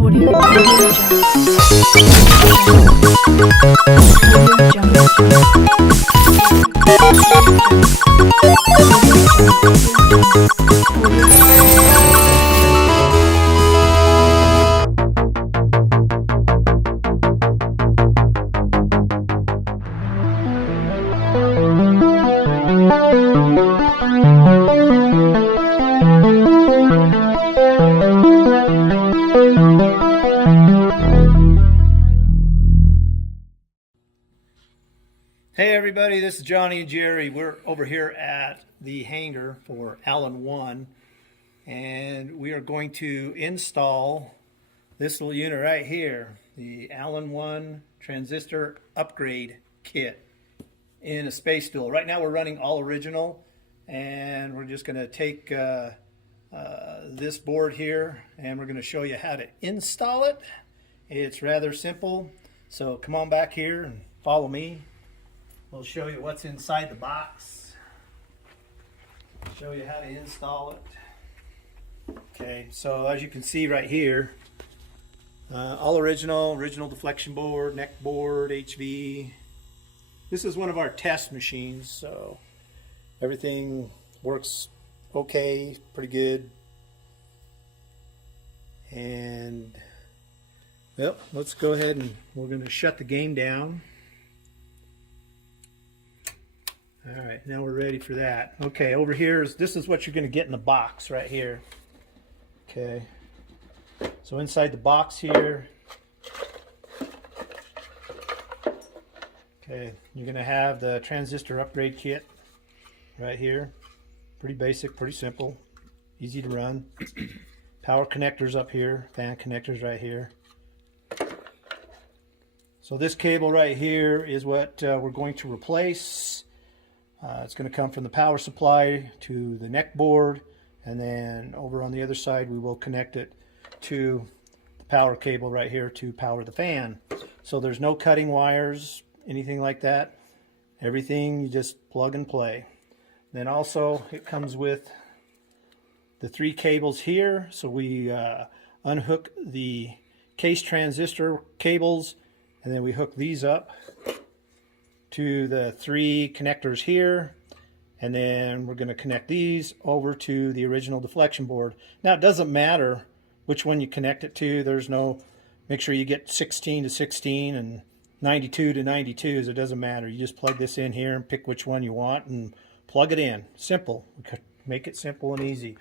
Audio Hey everybody, this is Johnny and Jerry. We're over here at the hangar for Alan-1, and we are going to install this little unit right here, the Alan-1 Transistor Upgrade Kit in a space duel. Right now we're running all original, and we're just going to take this board here and we're going to show you how to install it. It's rather simple, so come on back here and follow me. We'll show you what's inside the box, show you how to install it. Okay, so as you can see right here, all original deflection board, neck board, HV. This is one of our test machines, so everything works okay, pretty good. And well, let's go ahead and we're going to shut the game down. All right, now we're ready for that. Okay, over here this is what you're going to get in the box right here. Okay, so inside the box here, okay, you're going to have the transistor upgrade kit right here. Pretty basic, pretty simple, easy to run. Power connectors up here, fan connectors right here. So this cable right here is what we're going to replace. It's going to come from the power supply to the neck board, and then over on the other side we will connect it to the power cable right here to power the fan. So there's no cutting wires, anything like that. Everything you just plug and play. Then also it comes with the 3 cables here, so we unhook the case transistor cables and then we hook these up to the 3 connectors here, and then we're going to connect these over to the original deflection board. Now it doesn't matter which one you connect it to. There's no, make sure you get 16 to 16 and 92 to 92s. It doesn't matter. You just plug this in here and pick which one you want and plug it in. Simple. We could make it simple and easy.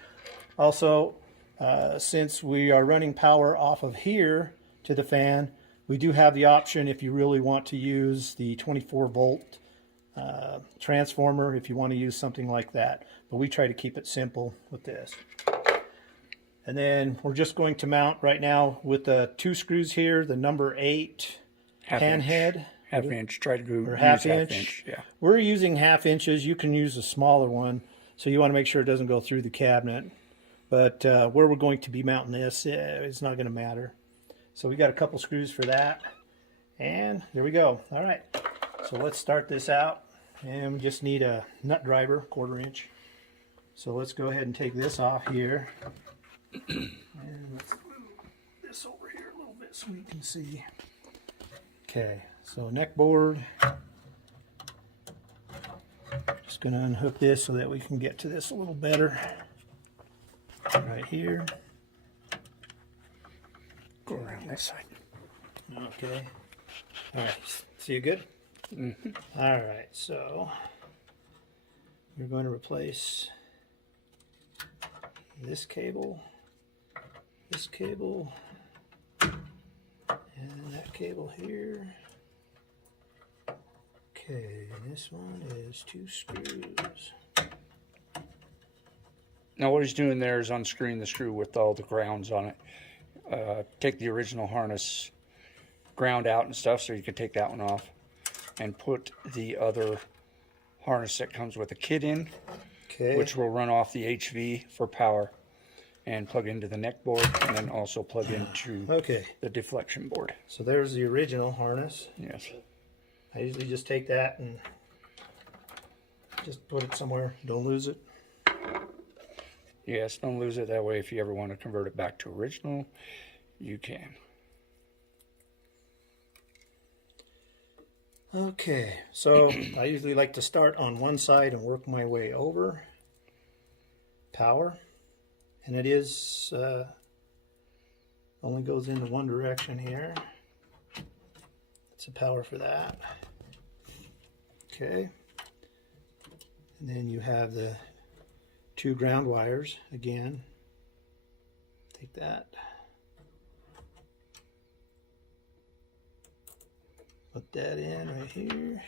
Also, since we are running power off of here to the fan, we do have the option if you really want to use the 24 volt transformer, if you want to use something like that. But we try to keep it simple with this. And then we're just going to mount right now with the 2 screws here, the number 8 pan head. Half inch, try to do or half inch. Yeah. We're using half inches. You can use a smaller one, so you want to make sure it doesn't go through the cabinet. But where we're going to be mounting this, it's not going to matter. So we got a couple screws for that, and there we go. All right, so let's start this out, and we just need a nut driver, 1/4 inch. So let's go ahead and take this off here, and let's move this over here a little bit so we can see. Okay, so neck board. Just going to unhook this so that we can get to this a little better. Right here. Go around this side. Okay. All right. So you good? Mm-hmm. All right. So we're going to replace this cable, and that cable here. Okay. And this one is 2 screws. Now what he's doing there is unscrewing the screw with all the grounds on it. Take the original harness ground out and stuff, so you can take that one off and put the other harness that comes with the kit in, which will run off the HV for power and plug into the neck board, and then also plug into the deflection board. So there's the original harness. Yes. I usually just take that and just put it somewhere, don't lose it. Yes, don't lose it. That way, if you ever want to convert it back to original, you can. Okay, so I usually like to start on one side and work my way over. Power, and it is only goes into one direction here. It's a power for that. Okay, and then you have the two ground wires again. Take that. Put that in right here.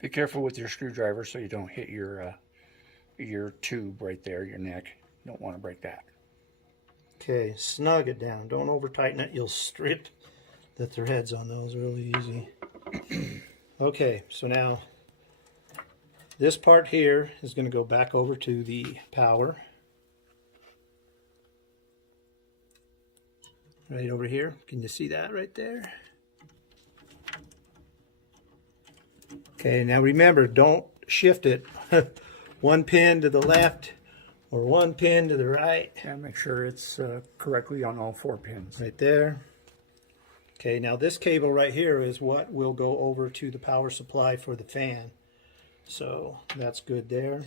Be careful with your screwdriver so you don't hit your tube right there, your neck. You don't want to break that. Okay, snug it down. Don't over tighten it. You'll strip the threads on those really easy. Okay, so now this part here is going to go back over to the power. Right over here. Can you see that right there? Okay, now remember, don't shift it one pin to the left or one pin to the right. And make sure it's correctly on all 4 pins. Right there. Okay, now this cable right here is what will go over to the power supply for the fan. So that's good there.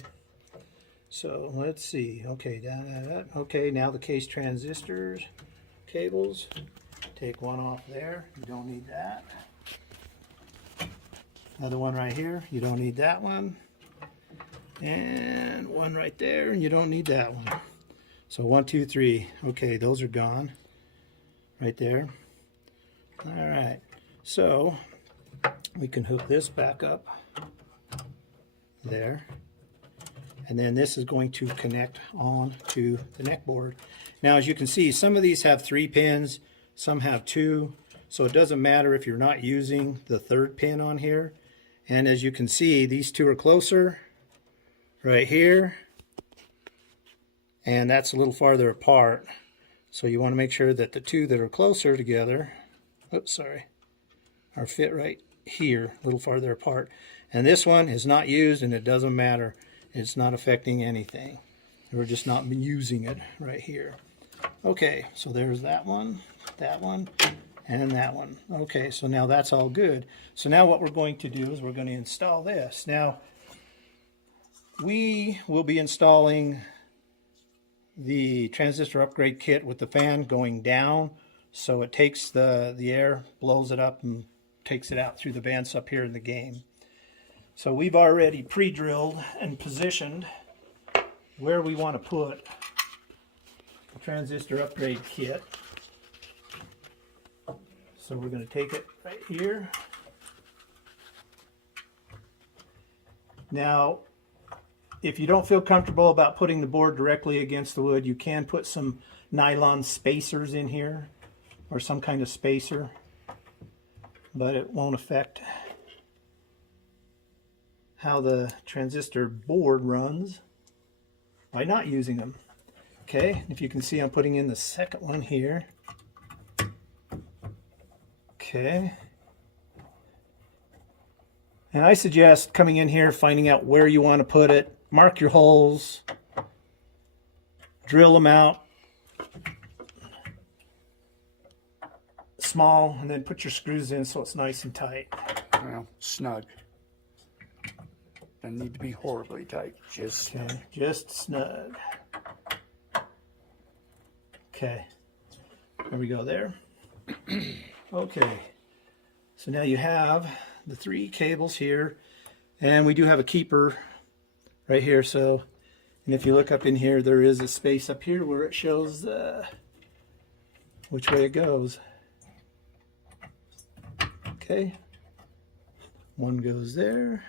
So let's see. Okay, okay, now the case transistors cables. Take one off there. You don't need that. Another one right here. You don't need that one. And one right there. And you don't need that one. So 1, 2, 3. Okay, those are gone. Right there. All right, so we can hook this back up there, and then this is going to connect on to the neck board. Now, as you can see, some of these have 3 pins, some have 2, so it doesn't matter if you're not using the 3rd pin on here. And as you can see, these 2 are closer right here, and that's a little farther apart. So you want to make sure that the 2 that are closer together, oops, sorry, are fit right here, a little farther apart. And this one is not used, and it doesn't matter. It's not affecting anything. We're just not using it right here. Okay, so there's that one, and that one. Okay, so now that's all good. So now what we're going to do is we're going to install this. Now, we will be installing the transistor upgrade kit with the fan going down, so it takes the air, blows it up, and takes it out through the vents up here in the game. So we've already pre-drilled and positioned where we want to put the transistor upgrade kit. So we're going to take it right here. Now, if you don't feel comfortable about putting the board directly against the wood, you can put some nylon spacers in here, or some kind of spacer, but it won't affect how the transistor board runs by not using them. Okay, if you can see, I'm putting in the second one here. Okay, and I suggest coming in here, finding out where you want to put it, mark your holes, drill them out small, and then put your screws in so it's nice and tight. Well, snug. Doesn't need to be horribly tight. Just Okay, just snug. Okay, there we go there. Okay, so now you have the 3 cables here, and we do have a keeper right here. So, and if you look up in here, there is a space up here where it shows which way it goes. Okay, one goes there.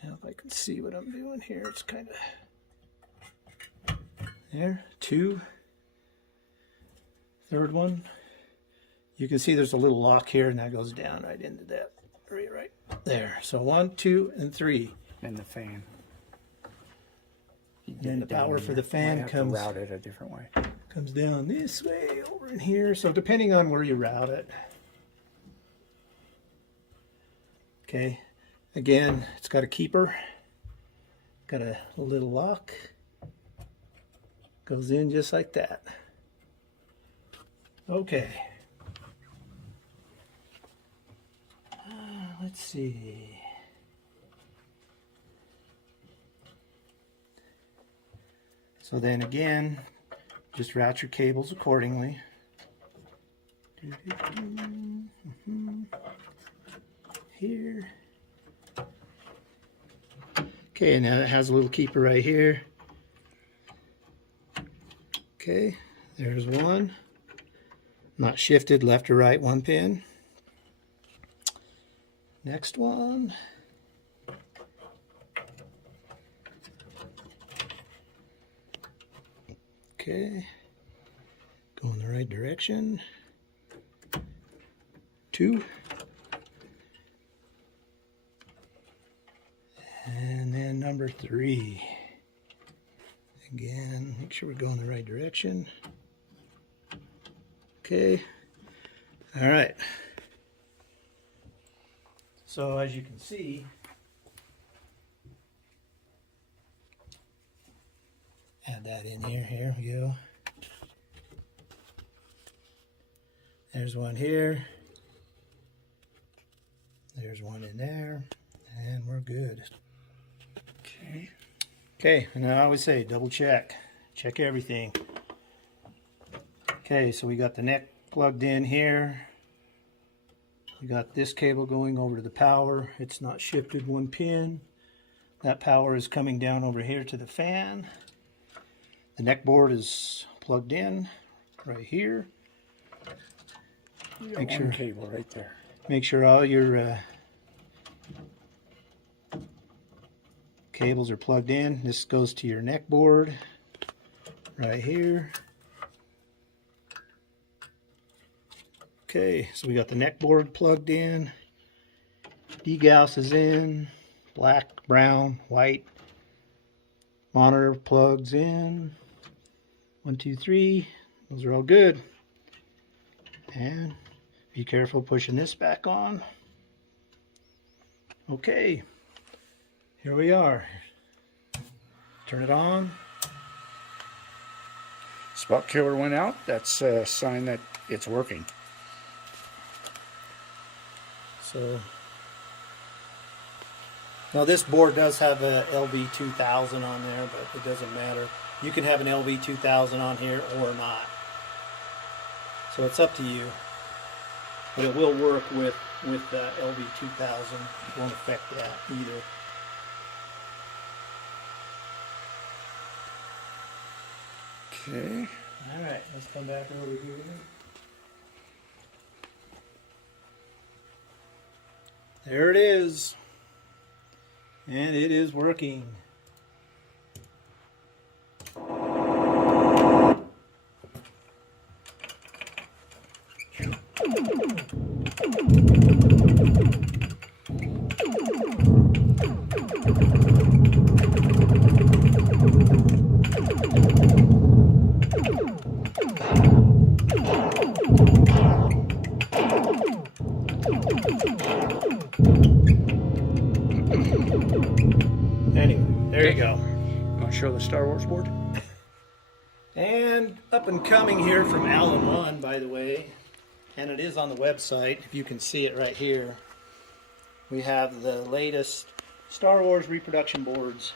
Now if I can see what I'm doing here, it's kind of there. 2. Third one. You can see there's a little lock here, and that goes down right into that area right there. So 1, 2, and 3. and the fan. And the power for the fan comes route it a different way. Comes down this way over in here. So depending on where you route it. Okay. Again, it's got a keeper. Got a little lock. Goes in just like that. Okay. Let's see. So then again, just route your cables accordingly. Here. Okay, now it has a little keeper right here. Okay, there's one. Not shifted left or right, one pin. Next one. Okay, go in the right direction. 2. And then number 3. Again, make sure we're going the right direction. Okay, all right. So as you can see, add that in here. Here we go. There's one here. There's one in there. And we're good. Okay. Okay, and I always say double check. Check everything. Okay, so we got the neck plugged in here. We got this cable going over to the power. It's not shifted one pin. That power is coming down over here to the fan. The neck board is plugged in right here. Make sure cable right there. Make sure all your cables are plugged in. This goes to your neck board right here. Okay, so we got the neck board plugged in. D-Gauss is in. Black, brown, white. Monitor plugs in. 1, 2, 3. Those are all good. And be careful pushing this back on. Okay, here we are. Turn it on. Spot killer went out. That's a sign that it's working. So now this board does have a LV2000 on there, but it doesn't matter. You can have an LV2000 on here or not. So it's up to you. But it will work with LV2000. It won't affect that either. Okay. All right, let's come back over here. There it is. And it is working. Anyway, there you go. You want to show the Star Wars board? And up and coming here from Alan-1, by the way, and it is on the website, if you can see it right here. We have the latest Star Wars reproduction boards.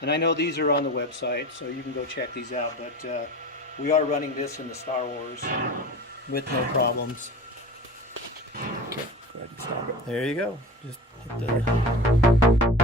And I know these are on the website, so you can go check these out, but we are running this in the Star Wars with no problems. Okay, go ahead and stop it. There you go. Just hit the